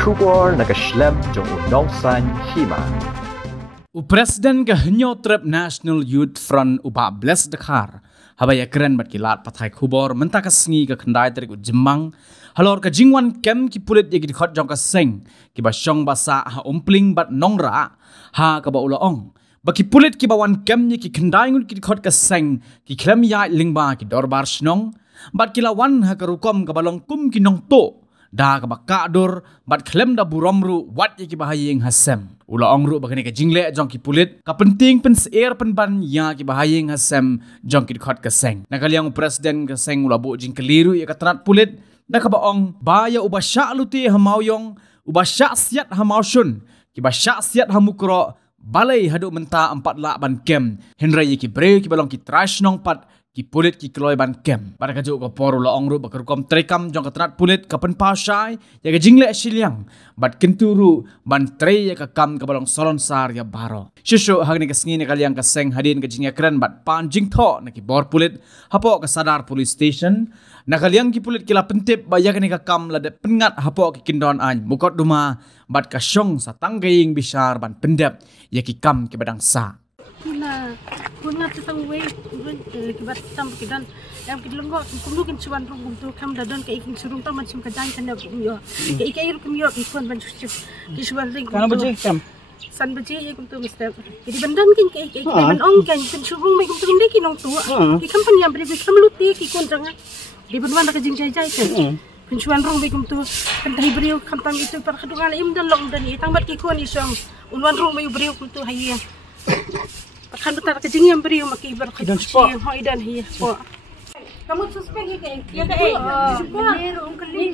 kubor nakaslem jong unongsan hima. Presiden kehenyo trip National Youth Front upa Bless Dakar habaya keren bat kilat pathai kubor mentaka sengi ke kendai tarik Jemang halor ke jingwan kem ki pulit ye ki khot jong ka seng ki ba syong basa ha umpling bat nongra ha ka ba ulaong baki pulit ki bawan kem ye ki kendai ngun ki khot ka seng ki klem ya lingba ki dorbar snong bat kilawan ha ka rukom ka balong kum ki nong to da ka baka dor bat klem da buromru wat ye ki bahayeng hasem ula ongru bagani ka jingle jong ki pulit ka penting pen air pen ban ya ki bahayeng hasem jong ki khot ka seng nakaliang presiden ka seng ula bo jing keliru ye ka trat pulit da ka baong baya uba sya luti hamauyong uba sya siat hamausun ki ba sya siat hamukro balai hadu menta 4 lak ban kem henry ye ki bre ki balong ki trash nong pat ki pulit ki kloy ban kem pada kajuk ko poru la ongru bakar kom trekam jong katrat pulit ka pen pasai ya ka jingle siliang bat kenturu ban tre ya ka kam ka balong solon sar ya baro shushu hagni ka sngi ne kaliang ka seng hadin ka jingya kren bat pan jing tho na ki bor pulit hapo ka sadar police station na kaliang ki pulit kila pentip ba ya ka kam la de pengat hapo ki kindon an mukot duma bat ka syong sa tanggeing bisar ban pendap ya ki kam ki badang sa Bunga tetang wei kibat tam kidan yang kidlong ko kumdukin suwan rung kumdu kam dadon ka iking surung tam macam kajang tanda kumyo ka ikair kumyo ikon ban chuchu ki suwan ring kana baje kam san baje ye kumtu mister jadi bandan kin ka ikai ban ong kan pen surung mai kumtu inde ki nong tu ki kam pen yang beri kam luti ki kon jang di banwan ka jing jai jai kan pen suwan rung mai kumtu kan dai beriu kam tam itu par khadungan im dan long dan itang bat ki kon isong unwan rung mai beriu kumtu haye kan betar ke jing yang beriu maki ber khidon spo hoi dan hiya po kamu suspek ya ka bener ungkeli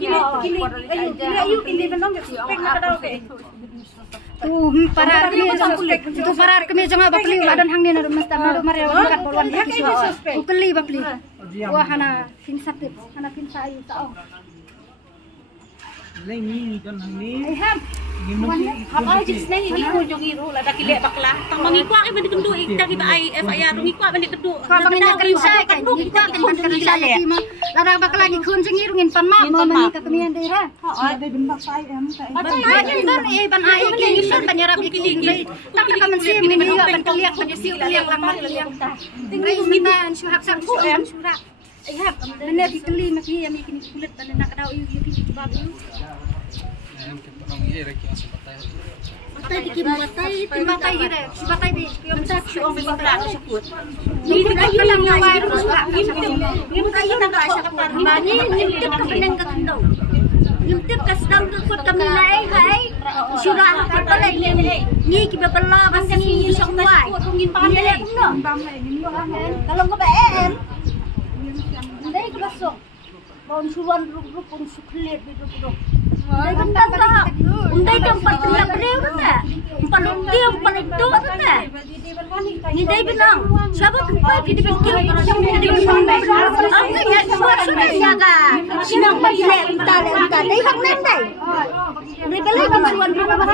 ayu kini benong ke suspek na kadau ke parar kami jangan bakli badan hang ni na mesta madu mare kat bolwan ya ke ungkeli bakli wah hana pinsat hana pinsa ayu tao ni kan hang ni Apa jenis nai ngiko jong iro la dakile bakla tang mangikwa ay bandi kendu ikta kita ay FIR ngikwa bandi kendu kamangina kerja kan ngikwa kan kerja lagi mah la bakla gi kun jeng iro ngin panma mani ka kemian daerah ada bin bakai am ay dan ban ay ki isan banyarap ki tak ka man sim ni ban kaliak ban siu kaliak lang mar kaliak ta tinggal kita syuhak sang fu am syurak ay bener di keli maki ami kini kulit ban nak daw yu ki kebab yu Batai di batai gede, si batai di, yang besar si om berapa sebut. Ini kita yang ngawai rusak, ini kita yang tak asal kapan. Ini nyimtip ke peneng ke kendau, nyimtip ke sedang ke kot kami naik, hai. Surah apa lagi ni kita bela bangsa ni semua. Ini lagi no. Kalau ke BM, ini kita sok. Bawang suruhan ruk pun suklet betul. Undai tempat tempat beriu tu tak? Empat lutiu, empat itu tu tak? Ni dah bilang, siapa tempat kita berkil? Apa yang sudah jaga? Sinang balik entar. Dah hak nendai. Mereka lagi suruhan berapa?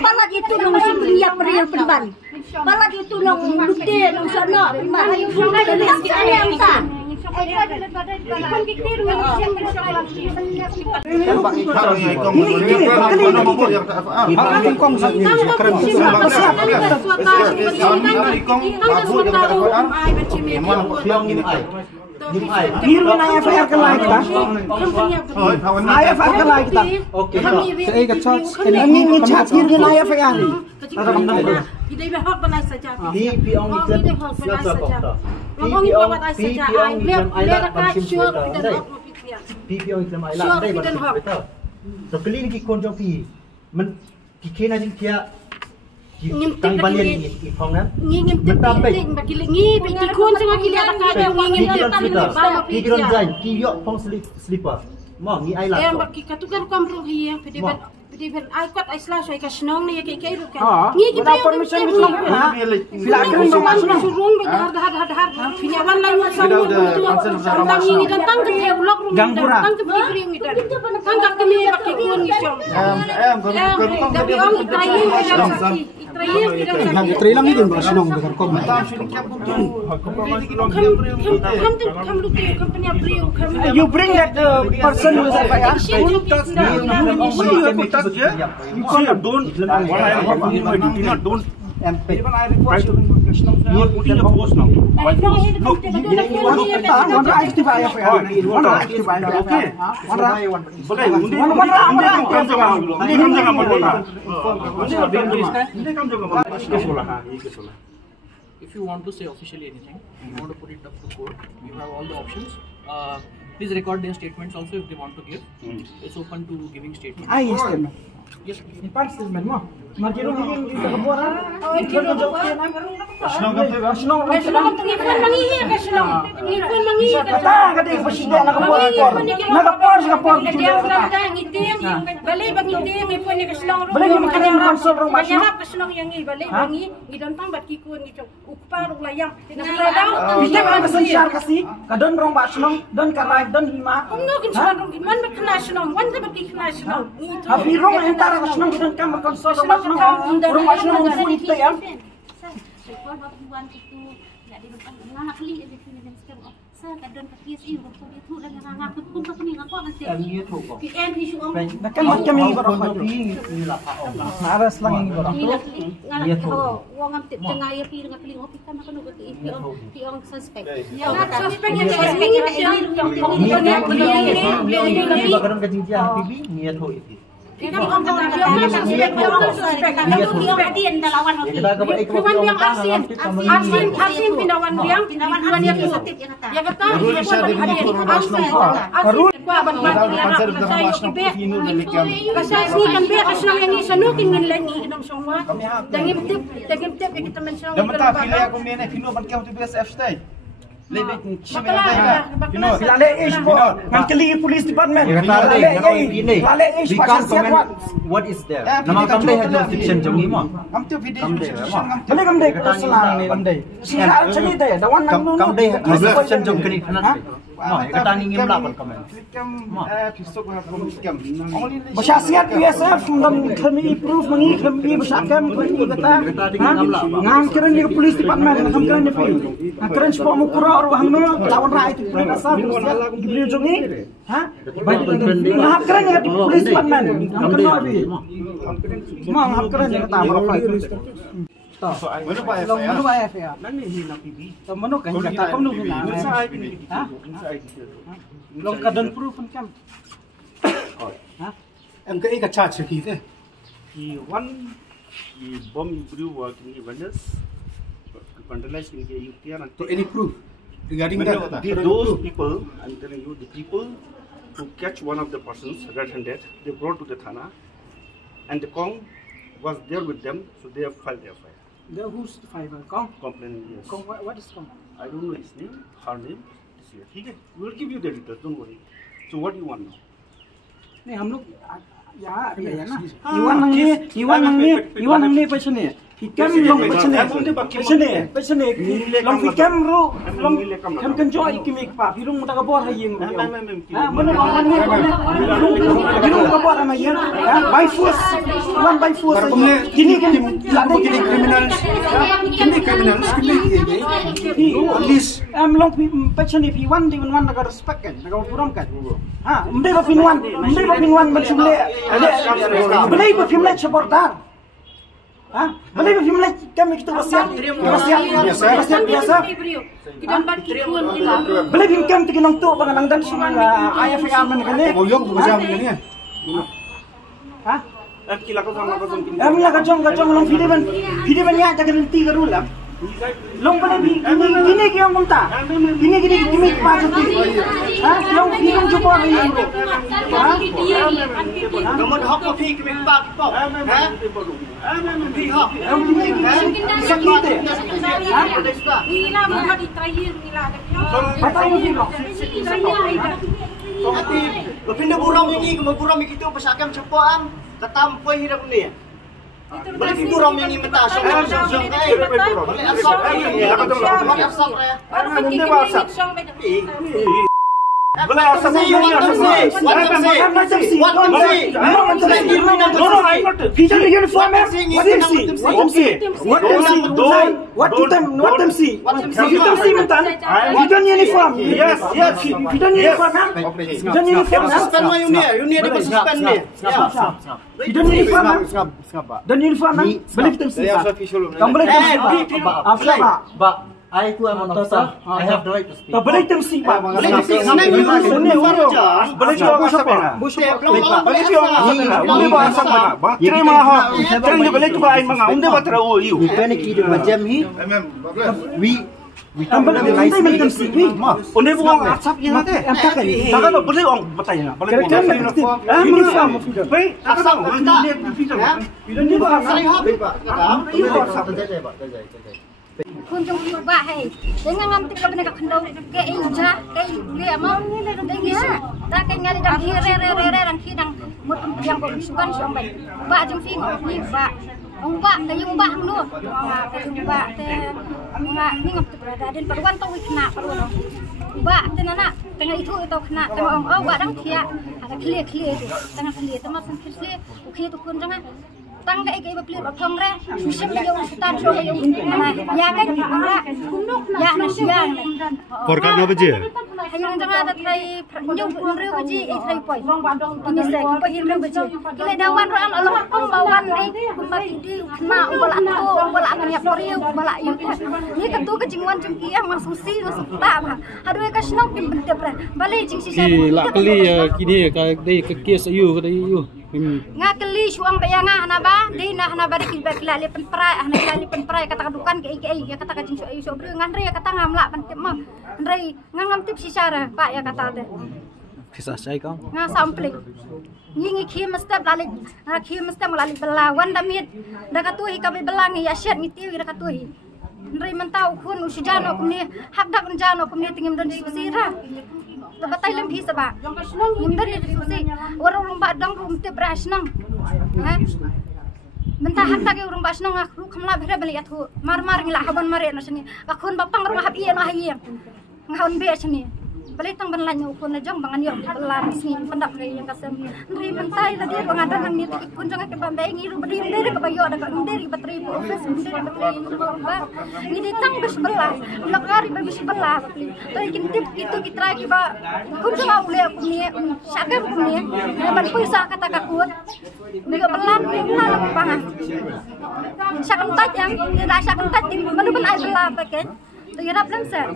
Palat itu nong sebeliak beriu penban. Palat itu nong lutiu nong sana penban. Dari hak yang tak. Biru na FIR ka lagi kita. FIR ka lagi kita. Oke. Saya ikat shots. Ini chat biru na FIR. Tidak berhak balai saja. Di piong itu siapa saja. Ngomong itu balai saja. Lihat dekat syur dan hak mopitnya. piong Islam Islam dai betul. So kelin ki konjong pi men ki kena jing kia tang balian ni phong na ngingim ting bakili ngi piki kun sanga kili ada kada ngingim ting ki kiron zain ki yo phong slipper mo ngi ai la em baki katukar kam ro hi Pedibel ai kot ai slash ai kasnong ni kai ru kan ngi ki permission Islam silakan dong surung be har pinyawan lai mo sang tang ngi dan tang ke blok ru tang ke bri ngi dan tang ka kini baki kun ni syong tapi om Trailang ini kan bersenang dengan kom. You bring that person who is FIR. don't empty. Even I request you in your putting your post now. Look, if you want to say officially anything, you want to put it up to court, you have all the options. Please record their statements also if they want to give. It's open to giving statements. Yes. Police department. What is there? Nama kamu deh jurisdiction jangi mo. Kamu tu video jurisdiction. Kamu deh keselang ni kamu deh. Siapa cakap deh? Dawan kamu deh jurisdiction jang kini kanan. No, kata ni ngim lah kamu. Bersyasiat PSF dan kami proof mengi kami bersyakem kami kata. Ngang keren ni police department kami keren ni film. Keren semua mukura orang ni lawan rakyat itu asal diberi jangi. Hah? Nah keren ni police department. Kami kena ni. Mang keren ni kata berapa? Mana bayar ya? Mana ni nak PB? Mana kan kata kamu ni nak? Hah? Long keadaan proof kan? Em cái cái charge thì thế. He one the bomb brew work in Venice. Vandalize in the UTR. So any proof regarding that? Those people, I'm telling you, the people who catch one of the persons red-handed, they brought to the Thana, and the Kong was there with them, so they have filed their file. Who's the fiver? Kong? Complaining, yes. Kong, what is Kong? I don't know his name, her name. Okay, we will give you the details, don't worry. So what do you want now? नहीं हम लोग यहाँ है ना इवन हमने पैसे नहीं Hikam long pesene long hikam ro long kan kan joy kimik pa pirung mata kabor hayeng mana long pirung kabor ama yen by force one by force kini kan lade kini criminals police long pesene pi one di one naga respect kan naga puram kan mde ba pinwan mansule belai ba film nak supportar Boleh film lagi kami kita wasiat biasa. Boleh film kami kita nong tu pengenang dan semua ayah fikaman kan ni. Boyong tu macam ni. Hah? Kami lah kacang long video banyak tak berhenti kerulang. Long boleh gini kau minta, gini kimi macam tu. Long film cuba ni. Kamu dah apa fik kimi pak pak. Sakit deh. Nila mau ditrayer nila. Patay mo film. Tapi berpindah burung ini, burung itu pesakam cepat ketampai hidup ni. Boleh burung ini mentah. Boleh asal. Boleh asal. Boleh asal ni, He's in the uniform, man. What do you see? What do you see? What do you see? You don't see, man. You don't uniform. Yes. You don't uniform, man. You don't uniform. Suspend mo yun dia suspend ni. You don't uniform, man. Don't uniform, man. Balik tam si. Kamu balik tam si. Apa? Pak, I too am an officer. I have the right to speak. Balik tam si. Balik tam si. Balik terima ha. Terima balik ba ay mga unde ba trawo you. Bukan kita macam ni. We Kamu balik tam si. Unde mo ang asap yan natin. Saka no balik ang batay na. Balik uniform. Baik, asap Hindi ba Kunjung ba hai dengan ngamtik ka bina ka khandau ke inja ke dia mau ni le dengia ta ke ngali dang re dang khidang mut yang ko sukan siang bai ba jeng sin ni ba ong ba ke yung ba hang lu ke yung ba te nga ni ngamtik berada den perwan to wikna perwan ba te nana tengah itu kena tengah ong ba dang khia ada clear tengah clear temat san clear ukhi tu kun jangan tang ka ikay baplir opong re susip yung sutan so yung ya kan ya na siya Korkan na ba je? Hayong jangan ada tray yung re baji tray poi ini se ko pahir re baji kile dawan ro Allah kom bawan ai kumati di kena bola an ya poriu bola yu ni ka tu ka jingwan jengki mas susi masuk ta aduh ka snok kim bente pre bali jing si la kali kini ka dei ka kes ayu ka dei yu ngakeli suang bayanga anaba di na anaba di kilali penprai kilali penprai kata kadukan ke ya kata kajing so ayu so bre ngan re kata ngamla pentip mah re ngam tip sisara pak ya kata teh kisah saya kau nga sampling nyingi khim step lali khim step lali belawan damit da katuhi ka belangi ya syat ngiti da katuhi re mentau kun usijano kumni hak dak njano kumni tingim dan sisira batay lang bisa ba yung dari susi orang rumba dang rum te brasnang mentah hatta ke rumba snang aku kamla bere beli atu mar ngila haban mare no sini akun bapang rumah hab iya no hayem ngahon be sini beli tang ban lanyo kun jang bangan yo belar sini pendak re yang kasem ndri mentai tadi bangadan nang ni kun jang ke bambai ngiru beri nderi ke bayo ada nderi bateri office nderi bateri rumba ni ditang bes belah lakari bes belah tapi kintip itu kita ki ba kun jang ule ku ni sakam ku ni ban puisa kata kakut biga belan bangan sakam tajang tidak sakam tajing manu ban ai belah pakai Tuyarap lang sir.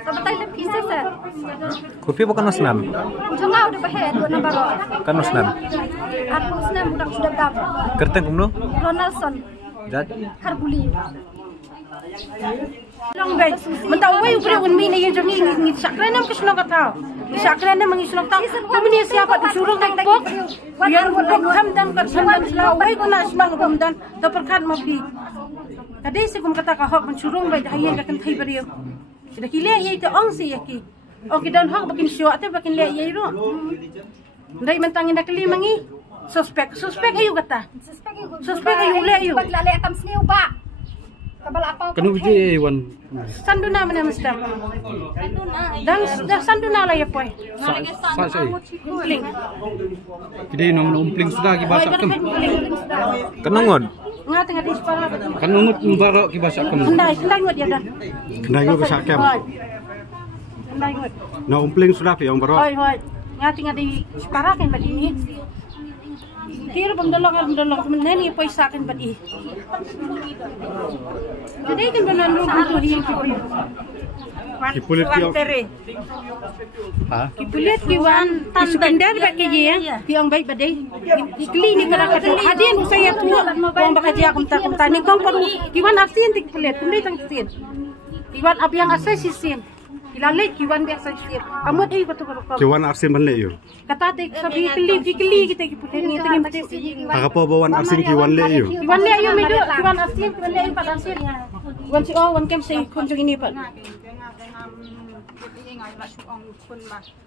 Sabatay lang pisa sir. Kopi bukan nasnam. Jangan udah bahet dua nambaro. Kan nasnam. Aku senam budak sudah gab. Kerteng kumno? Ronaldson. Jad. Karbuli. Long bay. Mentawai ubre unmi na yung jami ngit sakran nam kisno kata. Sakran nam mangisno ta. Kami siapa disuruh tengkok. Biar budak hamdan kat hamdan selawai ko nasmang hamdan daperkat mabdi. Kadai se kum kata ka hok mensurung bay dahiyan ka kan thai bariyo. Sida kile yai te ong si yaki. O kidan hok bakin syua te bakin le yai ro. Ndai mentangin dak limangi. Suspek ayu kata. Suspek ayu le ayu. Paglale kam sniu ba. Kabal apa? kanu je wan Sanduna mana mesti. Dan sanduna lah ya poy. sa sai Umpling. kidai nong umpling sudah ki bahasa kem Kenangon. Nga tengah di sekolah. kan ngut mbaro ki bahasa kem Hendai ngut ya dah. Kenai ko sa kem. Hendai ngut. Na umpling sudah yang baro. Hoi. Nga tengah di sekolah kan bad ini. Kira bangdalok menani paisa kan bad ini. Jadi kan benar lu tu yang kipulit. Kipulit Kipulit kiwan sekandar bad ya. Yang baik badai. Di klinik kata hadin saya tu orang bekerja kumta ni kong paru kiwan arsin kipulit kumdai tang sin. Kiwan ab yang asai sisin. Ilalit kiwan biasa sisin. Kamu tadi betul betul. Kiwan arsin banle yo. Kata tek sabi kili kita kipulit ni tengin betul. Aga po bawan arsin kiwan le yo. Kiwan le ayo medo kiwan arsin pak arsin. Wan si wan kem say kunjung ini pak.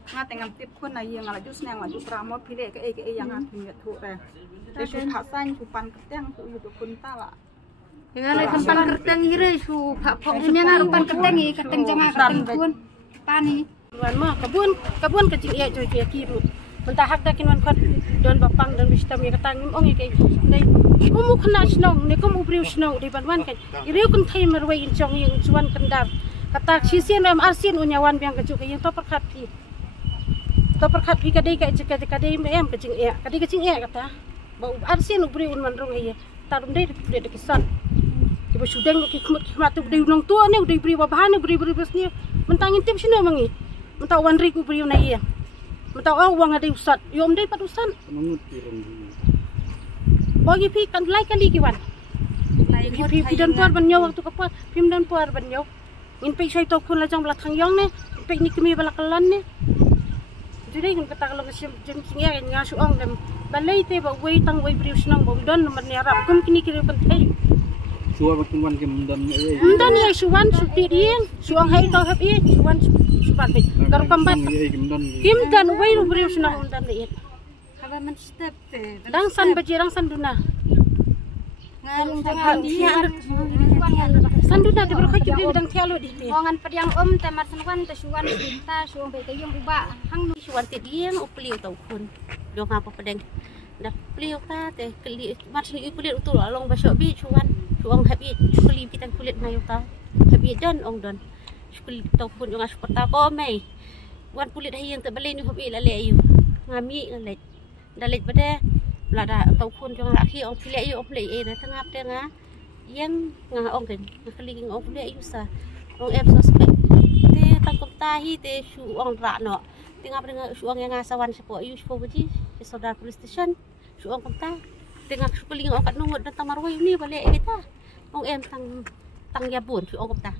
nga tengam tip kun na yang ala jus nang maju pramo pire ke yang akin thu re te su phasan su pan keteng su yu kun tala Dengan lagi pan kerteng ire su pak pok dunia ngarupan kerteng i kerteng jangan kerteng kun pani Wan mah kabun kecil ya joy ya kiru. Mentah hak dakin wan khat don bapang dan wisdom ya katang ong ya dai kumu khna snong ne kumu briu snong di ban wan kan iriu kun thai marwai in chong yang chuan kandar kata sisian ram arsin unyawan biang kejuk yang to perkhat pi kadai ka kadai em kecing ya kata bau arsin briu un man rong ya tarum dai de kisan ki ba sudeng ki khmat tu dai nong tua ne dai briu bahan ne briu bes ni mentangin tip sino mangi mentau wan riku briu na iya mentau awang ada usat yom dai patusan bagi pi kan lai kan di kiwan pi dan puar ban nyaw waktu kapat pim dan puar ban nyaw in pe sai to kun la jang bla thang yong ne pe ni kemi bala kalan ne jadi kan kata kalau jem singa nga su ong dem balai te ba wei tang wei briu snang bom don man ne rap kum kini kiri ban thai Suwa makin wan kem dan ya suwan su ti dien suang hai to hab ye suwan subat be kar kambat kim dan wei ru briu snang dan le Haba man step dang san bajirang san duna ngalung tang dia sanduna de berkah juga dang tialo di te ngan pediang te marsan wan te suwan binta suang be kayong uba hang nu suwan te dien upliu tau kun dong apa pedeng dak pliu ta te keli marsan i kulit utul along basok bi suwan suang habi keli pitan kulit mayu ta habi don ong don keli tau kun jong as peta ko mai wan kulit hayang te balai ni hobi lale ayu ngami ngalet dalit bade lada tau kun jong rakhi ong pile ayu ong play e na tangap te nga yang nga ong ken ngakling ong play ayu sa ong em suspect te tangkap tahi te su ong ra no tingap dengan su ong nga sawan sepo ayu sepo baji saudara police station su ong kanta tengah su keling ong kat nungut dan tamarwai ni balik kita ong em tang yabun su ong kanta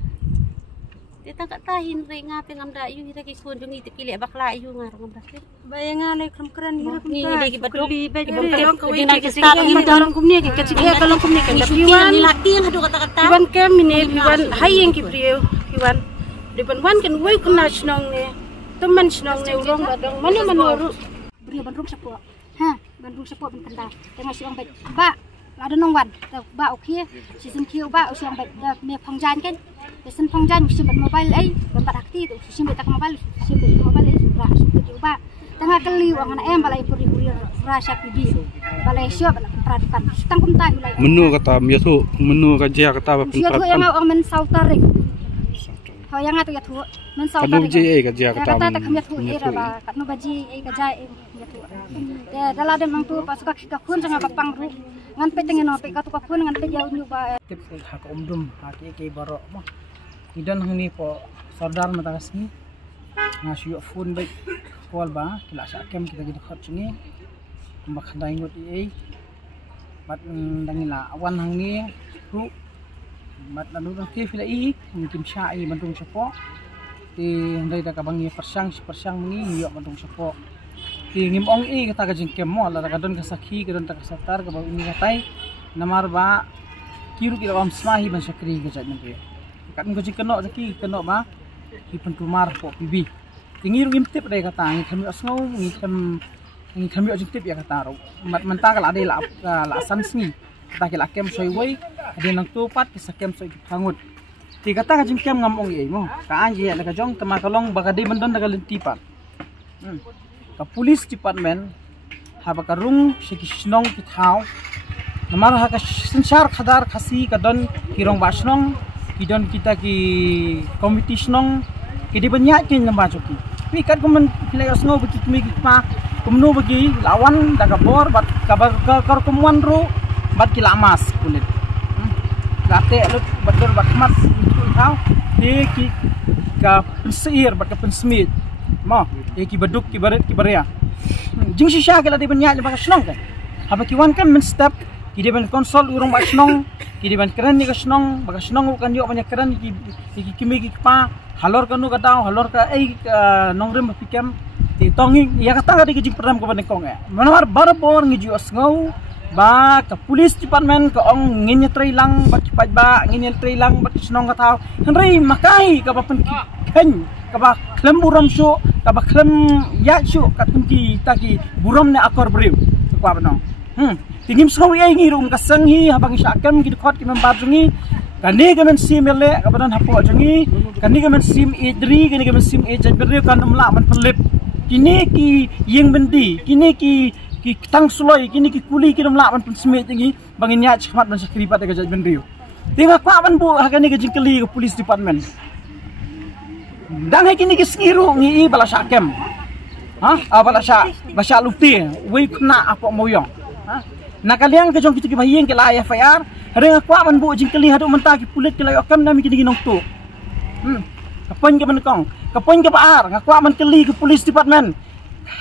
Tita katahin rin nga tengam da yung hiragi kun yung itikili bakla yung nga rong bakit. Bayangan ay kram-kran hirap Ni ka. di badok. Kalong Di na kistar yung dalong kumni kay kachig kalong kumni kay piwan. Nilating hadu kata-kata. Piwan kem mine piwan hayeng kipriyo piwan. Di wan kan way kuna snong ne. Teman snong ne urong badong mani manuru. Beri bandung sepo. Ha, bandung sepo ben kanda. Tengah siang baik. Ba, ada nong wan. Ba okey. Season kieu ba siang baik me phangjan kan. Pesan pangjan simpan mobile ai bambat akti tu simpan tak mobile ai sudah coba tengah keli wang anak em balai puri-puri rasa pidi balai siap balai peradikan tangkum tahu lai menu kata miatu menu kerja kata peradikan yang orang men sautarik ho yang atu ya tu men sautarik kerja kata tak kami tu era ba kat no baji kerja ya tu ya dalam dem mang tu pas ka kun jangan papang ru ngan pe tengen no pe ka tu ka kun ngan pe jauh nyoba tip hak umdum hak ke barok mah idan hangni po sardar matakasni ngasyu phone baik call ba kila sa kem kita gitu khat chungi makhandai ngot ei bat dangila awan hangni ru bat lalu ke fila i mungkin sya i bandung sepo ti ndai da kabangi persang mengi yo bandung sepo ti ngimong i kata kajing kem mo la kadon kasakhi kadon ta kasatar ka ba ini katai namar ba kiru kira am smahi ban sakri ka jadna pe kat ko jikeno zaki keno ba ki pentumar po pibi tingiru ngimtip dai kata ngi kami asngau ngi kami ojintip ya kata ro mat menta kala ade la san sngi kata kila kem soi wei ade nang tupat ki sakem soi ki phangut ti kata ka jingkem ngamong ei mo ka anje la ka jong tama kalong bagade bandon daga lentipat ka police department haba karung sikisnong ki thau namar ha ka sensar khadar khasi kadon kirong basnong kidon kita ki competition ki di banyak kin lamba joki pi kat kumen pilihan snow bagi kimi pa kumno bagi lawan daga bor bat kar kumuan ro bat ki lamas kulit late lut bador bat mat tau ki ka penseir bat ka pensmit mo ki baduk ki baret ki baria jing sisha kala di banyak lamba snong kan haba ki wan kan men step ki di ban konsol urung bat snong ki di ban keren ni ka snong baga snong kan yo banyak keren ki kimi ki pa halor kanu katau halor ka ei nongrem pikam ti tongi ya kata ka di jing pernam ko banekong ya manamar barabor ngi ju asngau ba ka police department ka ong nginya trailang ba kipat ba nginya trailang ba snong katau henry makai ka ba pen ken ka ba klem buram shu ka ba klem ya shu ka tunki taki buram ne akor brew ko ba nong tingim sawi ai ngi rum kasang hi habang syakam ki khot ki membajungi Kani gamen sim ele kabadan hapo jangi kani gamen sim idri kani gamen sim e jadberi kan umla man pelip kini ki yeng bendi kini ki tang suloi kini ki kuli ki umla man pensmet jangi bangin nya chmat man sakripat ga jadberi tinga kwa man bu hakani ga jingkeli ke police department dang kini ki skiru ngi bala sakem bala luti we kena apa moyong nakaliang ke jong kita ki bayeng ke la FIR Ring aku man bu jingkeli hadu mentah ki pulit ke layo kam nami kini ginong tu kapan ke menkong kapan ke baar ngaku man keli ke police department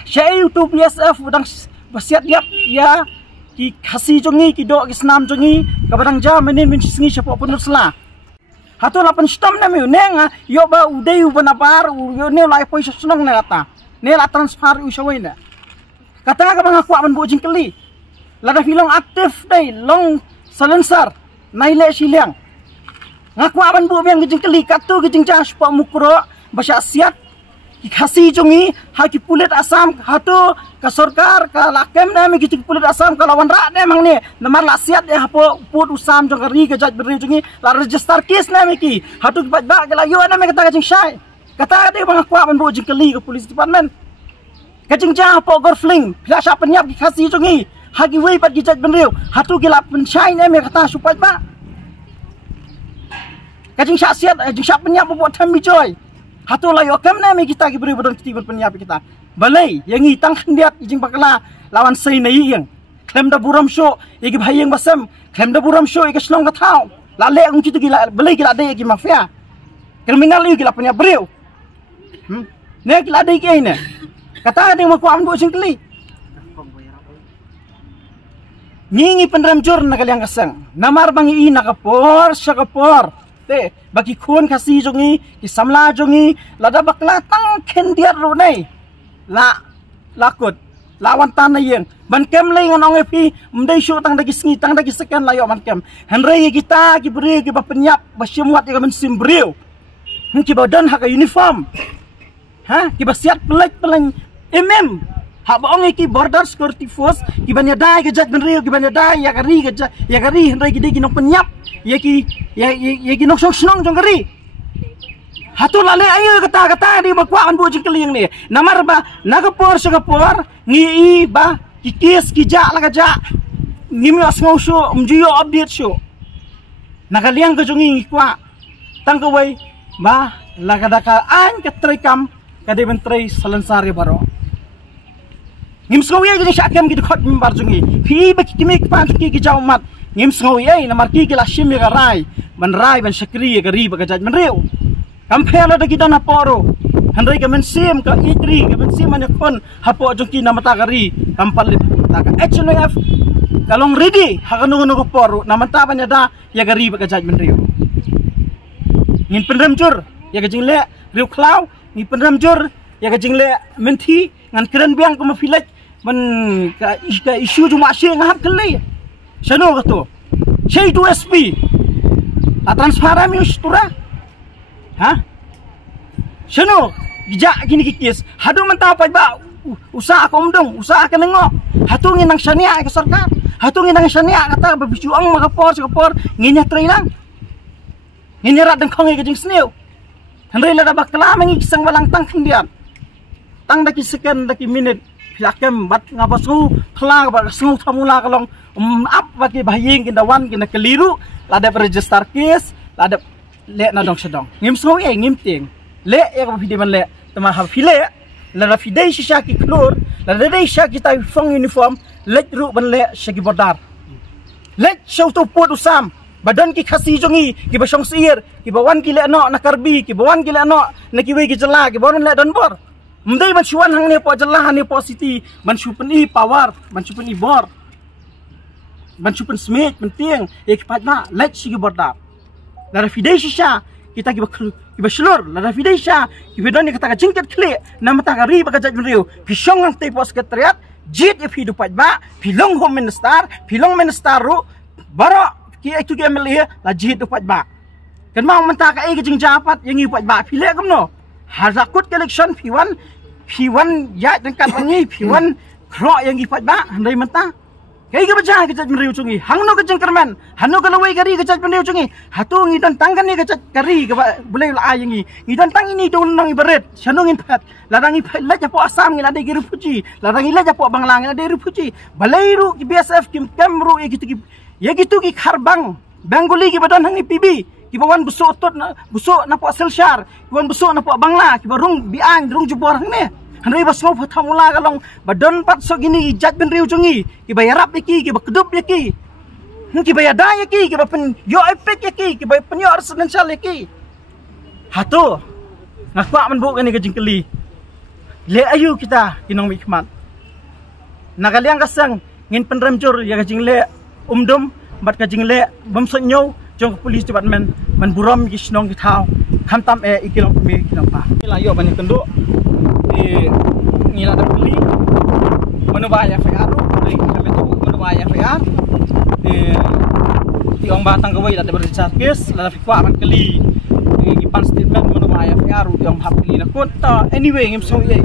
syai tu BSF udang basiat diap ya ki khasi jongi ki do ki snam jongi kabadang ja menin min singi siapa pun sela hatu lapan stam nami neng yo ba udai ubanapar yo ne lai poi senong na kata ne la transfer usawai na kata ka ngaku man bu jingkeli lada filong aktif dai long Salensar, naile siliang. Ngaku aban bu yang gejengkeli katu gejengja spa mukro basya siat kikasi jongi haki pulit asam hatu ka sarkar ka lakem na mi gejeng pulit asam ka lawan rak ne mang ne namar la siat ya hapo put usam jong ri gejaj beri jongi la register kes na mi ki hatu ba ka la yo na mi kata gejeng syai kata de bang aku aban bu jengkeli ke police department gejengja hapo gorfling biasa penyap kikasi jongi hagi wei pat gijat benriu hatu gila pensyai ne me kata supai ba kajing syasiat jing syak penyap buat tambi joy hatu layo kam ne me kita gi beri bodon kiti penyap kita balai yang itang khendiat jing bakala lawan sei nei yang klem da buram sho igi bhayeng basam klem da buram sho igi slong kathau la le ung kitu gila balai gila de igi mafia kriminal yu gila penyap beriu ne gila de igi ne kata de mo ko am bo singkli Nyingi penramjur nakaliang kasang namar bangi nakapor syakapor te bagi kun kasi jongi ki samla jongi lada bakla tang kendiar runai la lakut lawan tanah yang ban kem lay nganong epi mdai syo tang dagi sengi tang dagi sekan layo man kem henry kita ki beri ki bapenyap basyamwat ki mensim beriu ki badan hak uniform ki basiat peleng hak baong ki border security force ki banya dai ke jat benriu ki banya dai ya kari henry ki digi nok penyap ya ki nok snong jong kari hatu lale ayo kata di bakwan bu jingkeli yang ni namar ba nagapor sagapor ngi ba ki kes ki ja la ja ngimi asngau sho mjiyo update sho nakaliang ke jongi kwa tangkawai ba lagadaka an katrikam kade menteri salensari baro ngimsngawi ay gini syakam gitu khot mimbar jungi fi baki kimik pan ki jaw mat ngimsngawi ay namar ki gila shim ya rai ban syakri ya gari baga jaj menriu kampela da kita na poro handai ka mensim ka itri ka mensim man kon hapo jungki na mata gari kampal lip ta ka HLF kalong ready hakanu no ko poro na mata ban da ya gari baga jaj menriu ngin penramjur ya gajingle riu klau ni penramjur ya gajingle menti ngan keren biang ko mafilat man ka isu cuma syeng ngahap kali sano kato syai 2SP transfer mi ustura sano gija gini kikis hadu mentah apa ba usaha ko umdong usaha ka nengok hatungin nang syania ka sarkar hatungin nang syania kata babisuang makapor nginya trailang nginya rat dengkong ke jing sneu henry la bakla mangi kisang walang tang kendian tang daki second daki minute Lakem bat ngapasu klang bat sengu tamula kalong up bagi bahing kindawan kina keliru lada register case lada le na dong sedong ngim sengu e ngim ting le e ko video man le tama ha file lada fidei shisha ki klor lada dei sha kita fong uniform le ru ban le shaki bodar le show to pot usam badan ki khasi jongi ki basong sir ki bawan ki le no na karbi ki bawan ki le no na ki we ki jela ki bawan le don bor mendai mansuan hang ne po jelah ne po city mansupen I power mansupen I bor mansupen smith penting ek patna let sigi borda la fidei shisha kita ki baslur la fidei sha ki bedon kata ka jingkat kle nama ta gari baga jaj menriu pisong ang te pos sekretariat jit if hidup patba pilong home minister ru baro ki itu ke mele la jit du patba kan mau mentah ka e jing japat yang I patba pile kamno hazakut election P1 ya dengkat wangi P1 kro yang gifat ba handai mentah Kaya ka baca kejat meriu cungi. Hang no kejeng kerman. Hanu kalau wei kari kejat meriu cungi. Hatu ngidan tangkan ni kejat kari ke boleh la ayangi. Ngidan tang ini don nang ibarat. Sanu ngimpat. Larang ipat la japo asam ngila de girupuji. Larang ila japo banglang ngila de girupuji. Balairu ki BSF kim kamru ya gitu ki kharbang. Banguli ki badan hang PB. Ki bawan busuk tot busuk na po selshar. Ki bawan busuk na po bangla. Ki barung biang rung jubor hang ni. Henry basmo phatamula kalong badon pat so gini ijat ben riu chungi ki bayarap yaki ki bakedup yaki ki bayada yaki ki bapen yo epek yaki ki bapen yo residential yaki hatu ngakwa man bu kani kejingkeli le ayu kita kinong mikmat nakaliang kasang ngin penremjur ya kajing le umdum bat kajing le bamsonyo jong police department man buram ki snong ki thau khamtam ikilong mi kinong pa la yo ban kenduk ngila beli menubaya FR menubaya FR di ong batang kawai ada berdicar kes lada fikwa man keli di pan statement menubaya FR di ong hap keli na kota anyway ngim so ye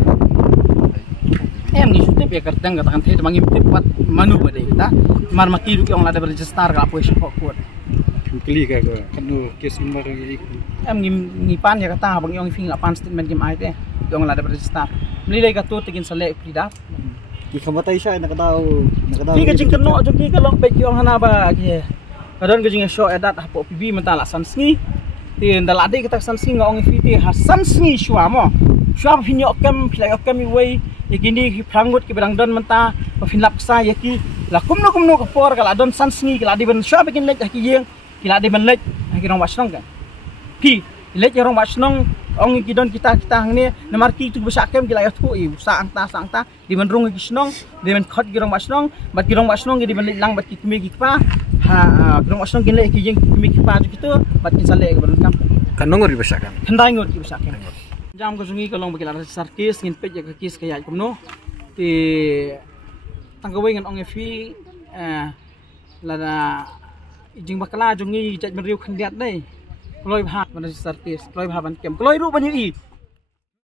ni sutip ya kertang katakan teh mangim tipat manu bade kita mar makidu di ong lada berdicar ka apoy kok kuat keli ka kanu kes number ngipan ya kata bang ong fing la pan statement game ai teh dong lada berdicar nilai ka to tigin sa lek pridat Di kamatay siya nakadaw ki kajing keno jong ki kalong pek yung hanaba ki kadon kajing show edat hapo PB mentala sansni tin dalade kita sansni ngong fiti hasansni shwa mo shwa pinyo kem play kem way ikini prangut ki berang don menta pinlap sa yaki la kumno ka por kala don sansni kala di ben shwa bikin lek ki yeng kila di ben lek ki rong wasnong kan ki lek yang rong wasnong ong kidon kita hang ni namar ki tu besak kem gila yatu i sa angta di menrung ki snong di men khot girong wasnong bat girong wasnong di men lang bat ki kemi ki pa ha girong wasnong gile ki jeng kemi ki pa gitu bat ki sale ke berkam Kanong ngor besak kan. Hendai ngor ki besak kem jam ko sungi kalong bagi lar sarkis ngin pej ka kis kaya kumno ti tanggawe ngan ong fi lada ijing bakala jongi jaj meriu khandiat dai Kloy bhat ban sarkis kloy bhat ban kem kloy ru ban i